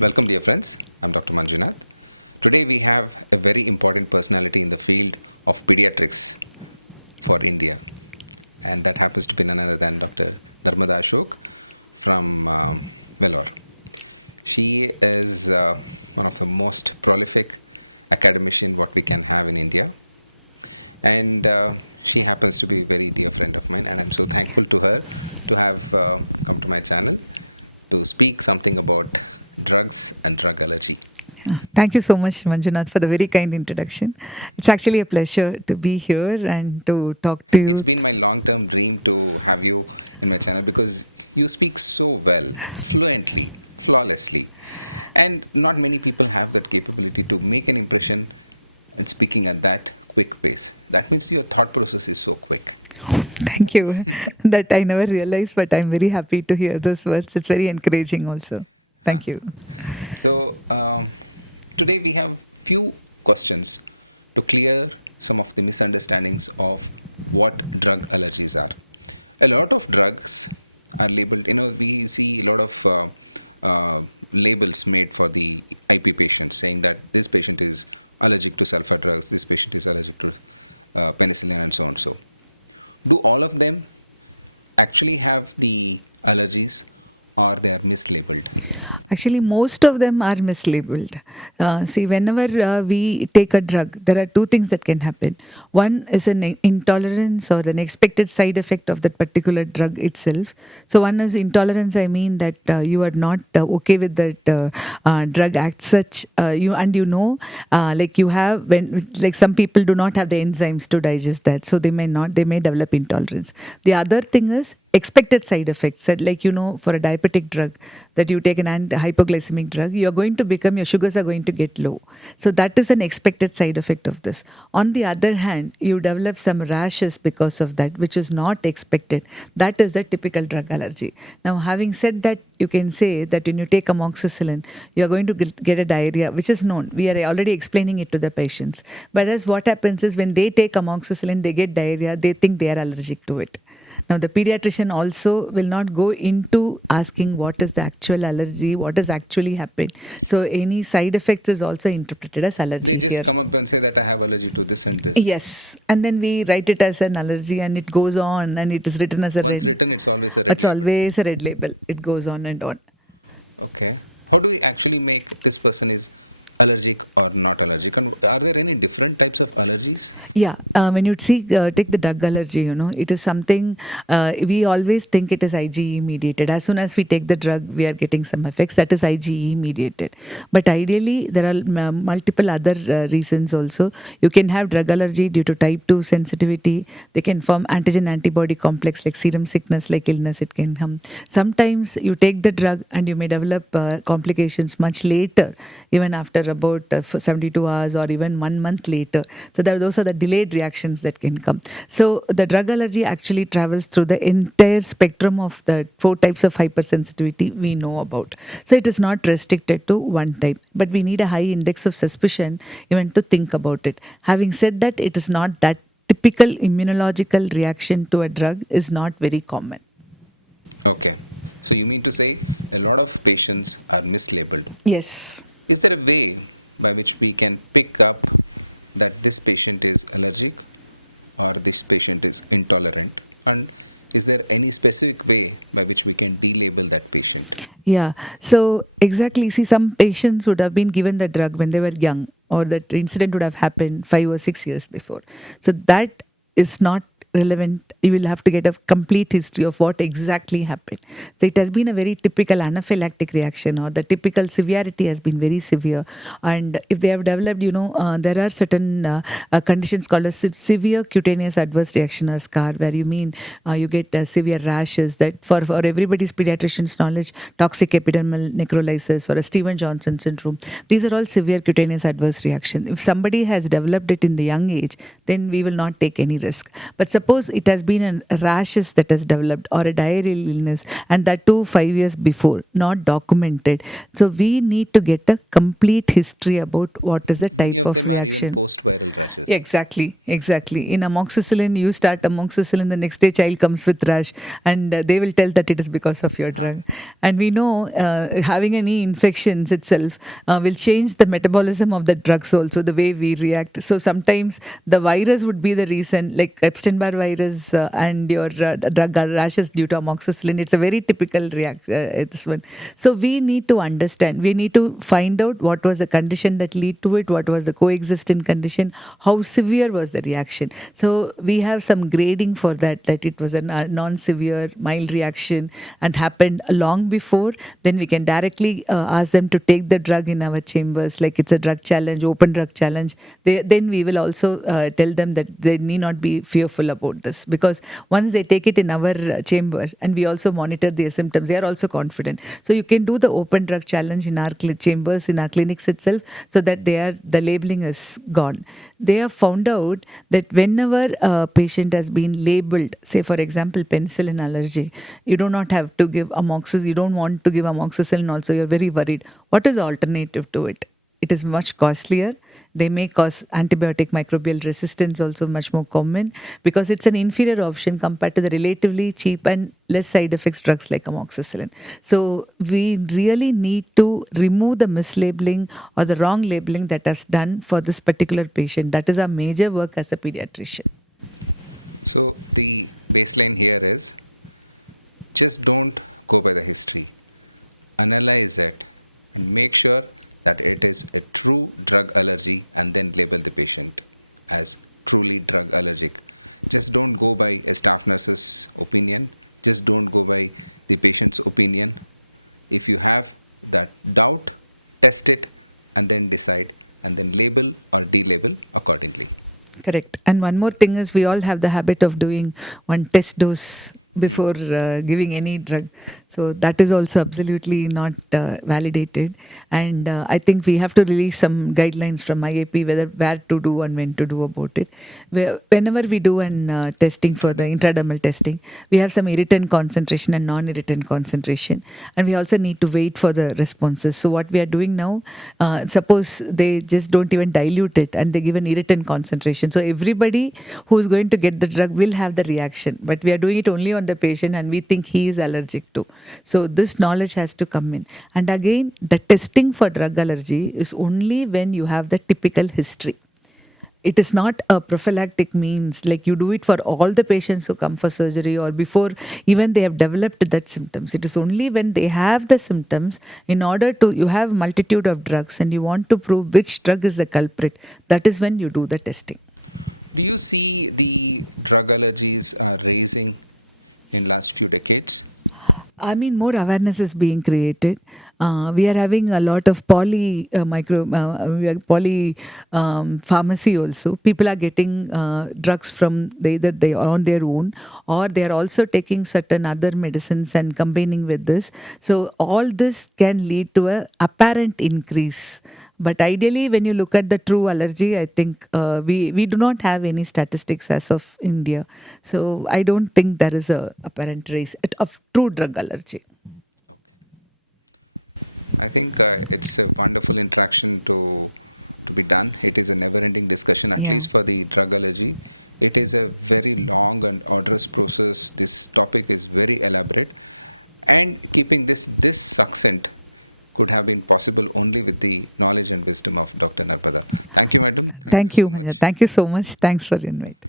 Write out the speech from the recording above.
Welcome, dear friends. I'm Dr. Manjunath. Today we have a very important personality in the field of pediatrics for India, and that happens to be none other than Dr. Narmada Ashok from Delaware. She is one of the most prolific academicians what we can have in India, and she happens to be a very dear friend of mine, and I'm so thankful to her to have come to my channel to speak something about drugs and drug allergy. Thank you so much, Manjunath, for the very kind introduction. It's actually a pleasure to be here and to talk to It's you. been my long-term dream to have you in my channel because you speak so well, fluently, flawlessly, and not many people have that capability to make an impression and speaking at that quick pace. That means your thought process is so quick. Thank you. That I never realized, but I'm very happy to hear those words. It's very encouraging also. Thank you. So today we have few questions to clear some of the misunderstandings of what drug allergies are. A lot of drugs are labeled, we see a lot of labels made for the IP patients saying that this patient is allergic to sulfur drugs, this patient is allergic to penicillin and so on. So, do all of them actually have the allergies or they are mislabeled? Actually, most of them are mislabeled. See, whenever we take a drug, there are two things that can happen. One is an intolerance or an expected side effect of that particular drug itself. So, one is intolerance. I mean that you are not okay with that drug act such. Like you have when like some people do not have the enzymes to digest that, so they may develop intolerance. The other thing is expected side effects that, like, for a diabetic drug that you take an hypoglycemic drug, you're going to become, your sugars are going to get low. So that is an expected side effect of this. On the other hand, you develop some rashes because of that, which is not expected. That is the typical drug allergy. Now, having said that, you can say that when you take amoxicillin, you're going to get a diarrhea, which is known. We are already explaining it to the patients. But as what happens is when they take amoxicillin, they get diarrhea, they think they are allergic to it. Now, the pediatrician also will not go into asking what is the actual allergy, what has actually happened. So, any side effects is also interpreted as allergy They here. just come up and say that I have allergy to this and this. Yes, and then we write it as an allergy, and it goes on, and it is written as a Once red. written, it's always a red It's label. always a red label. It goes on and on. Okay. How do we actually make this person is allergic or not allergic? And are there any different types of allergies? Yeah, when you take the drug allergy, it is something we always think it is IgE mediated. As soon as we take the drug, we are getting some effects that is IgE mediated. But ideally, there are multiple other reasons also. You can have drug allergy due to type 2 sensitivity. They can form antigen antibody complex like serum sickness, like illness. It can come. Sometimes you take the drug and you may develop complications much later, even after about 72 hours or even 1 month later. So those are the delayed reactions that can come. So the drug allergy actually travels through the entire spectrum of the 4 types of hypersensitivity we know about. So it is not restricted to one type, but we need a high index of suspicion even to think about it. Having said that, it is not that typical immunological reaction to a drug is not very common. Okay. So you mean to say a lot of patients are mislabeled. Yes. Is there a way by which we can pick up that this patient is allergic or this patient is intolerant? And is there any specific way by which we can delabel that patient? Yeah. So exactly. See, some patients would have been given the drug when they were young, or that incident would have happened 5 or 6 years before. So that is not relevant. You will have to get a complete history of what exactly happened. So it has been a very typical anaphylactic reaction, or the typical severity has been very severe. And if they have developed, there are certain conditions called a severe cutaneous adverse reaction or scar, where you get severe rashes that for everybody's pediatrician's knowledge, toxic epidermal necrolysis or a Steven Johnson syndrome. These are all severe cutaneous adverse reaction. If somebody has developed it in the young age, then we will not take any risk. But suppose it has been a rashes that has developed or a diarrheal illness, and that too 5 years before, not documented. So we need to get a complete history about what is the type of reaction. Exactly, exactly. In amoxicillin, you start amoxicillin, the next day child comes with rash, and they will tell that it is because of your drug. And we know having any infections itself will change the metabolism of the drugs also, the way we react. So sometimes the virus would be the reason, like Epstein-Barr virus and your drug rashes due to amoxicillin. It's a very typical reaction. This one. So we need to understand. We need to find out what was the condition that lead to it, what was the coexistent condition, how severe was the reaction. So we have some grading for that, that it was a non-severe, mild reaction and happened long before. Then we can directly ask them to take the drug in our chambers, like it's a drug challenge, open drug challenge. Then we will also tell them that they need not be fearful about this, because once they take it in our chamber and we also monitor their symptoms, they are also confident. So you can do the open drug challenge in our chambers, in our clinics itself, so that the labeling is gone. They have found out that whenever a patient has been labeled, say for example penicillin allergy, you do not have to give amoxicillin, you don't want to give amoxicillin also, you're very worried. What is the alternative to it? It is much costlier. They may cause antibiotic microbial resistance, also much more common, because it's an inferior option compared to the relatively cheap and less side effects drugs like amoxicillin. So we really need to remove the mislabeling or the wrong labeling that is done for this particular patient. That is our major work as a pediatrician. So the baseline here is just don't go by the history. Analyze it. Make sure that it is a true drug allergy and then give it to the patient as truly drug allergy. Just don't go by a diagnosist's opinion. Just don't go by the patient's opinion. If you have that doubt, test it and then decide and then label or de-label accordingly. Correct. And one more thing is, we all have the habit of doing one test dose before giving any drug. So that is also absolutely not validated. And I think we have to release some guidelines from IAP where to do and when to do about it. Whenever we do an testing for the intradermal testing, we have some irritant concentration and non-irritant concentration. And we also need to wait for the responses. So what we are doing now, suppose they just don't even dilute it and they give an irritant concentration. So everybody who is going to get the drug will have the reaction. But we are doing it only on the patient and we think he is allergic to. So this knowledge has to come in. And again, the testing for drug allergy is only when you have the typical history. It is not a prophylactic means, like you do it for all the patients who come for surgery or before even they have developed that symptoms. It is only when they have the symptoms, in order to, you have multitude of drugs and you want to prove which drug is the culprit, that is when you do the testing. Do you see the drug allergies raising in last few decades? I mean, more awareness is being created. We are having a lot of poly pharmacy also. People are getting drugs from either they are on their own or they are also taking certain other medicines and combining with this. So all this can lead to a apparent increase. But ideally, when you look at the true allergy, I think we do not have any statistics as of India. So I don't think there is a apparent rise of true drug allergy. I think it's a wonderful interaction to be done. It is a never-ending discussion, at Yeah. least for the drug allergy. It is a very long and arduous process. This topic is very elaborate. And keeping this succinct could have been possible only with the knowledge and wisdom of Dr. Narmada. Thank you, Madam. Thank you, Manja. Thank you so much. Thanks for the invite.